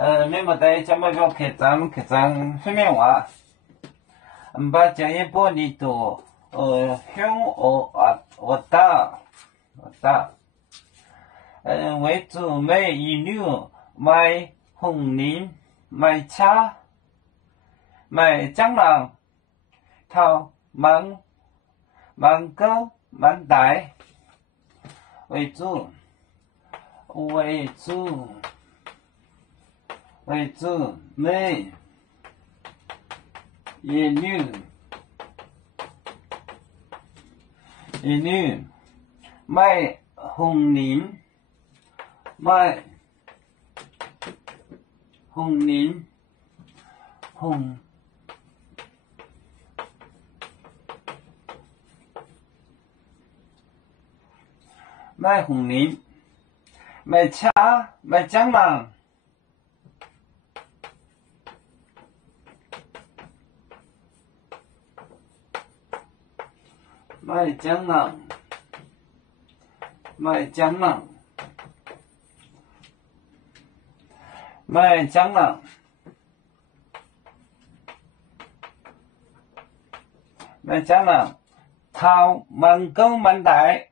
你们在怎么个开张后面话，把这一波你都向我打，为主买一牛，买红菱，买茶，买蟑螂，头芒果芒带，为主买一牛，买红菱，买红菱，买茶，买蟑螂，买蟑螂，头芒果芒带，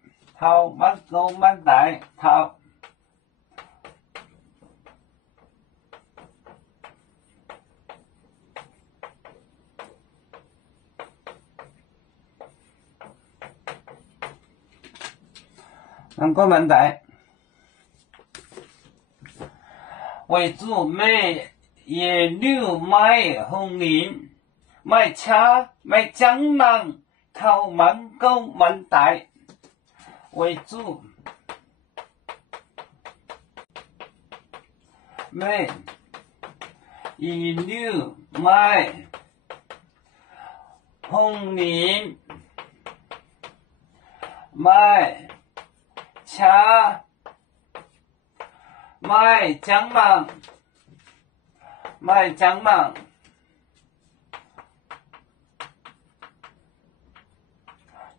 芒果芒带，为主买野牛，买红菱，买茶，买蟑螂，头芒果芒带，为主买野牛，买红菱，买茶，买蟑螂，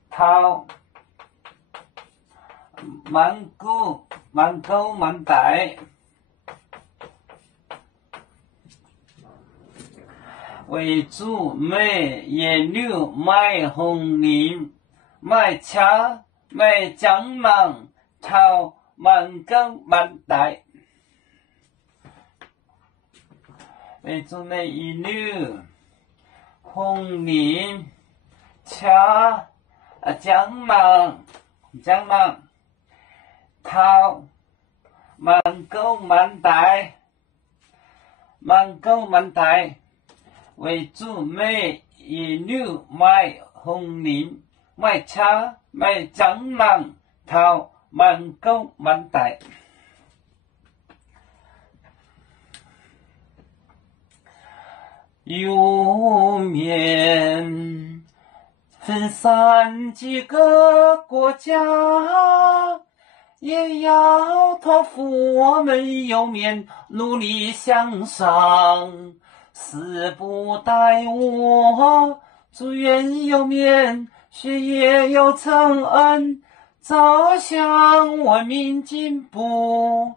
头芒果芒带，为主买野牛，买红菱，买茶，买蟑螂，头芒果芒带，为主买野牛，红菱，茶，蟑螂，头芒果芒带，为主买野牛，买红菱，买茶，买蟑螂，头芒果芒带。有面分散几个国家，也要托付我们有面努力向上。死不待我，祝愿有面学业有成恩，走向文明进步，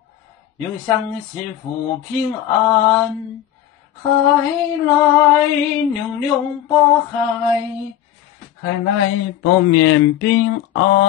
永享幸福平安。海来牛牛报海，海来报面平安。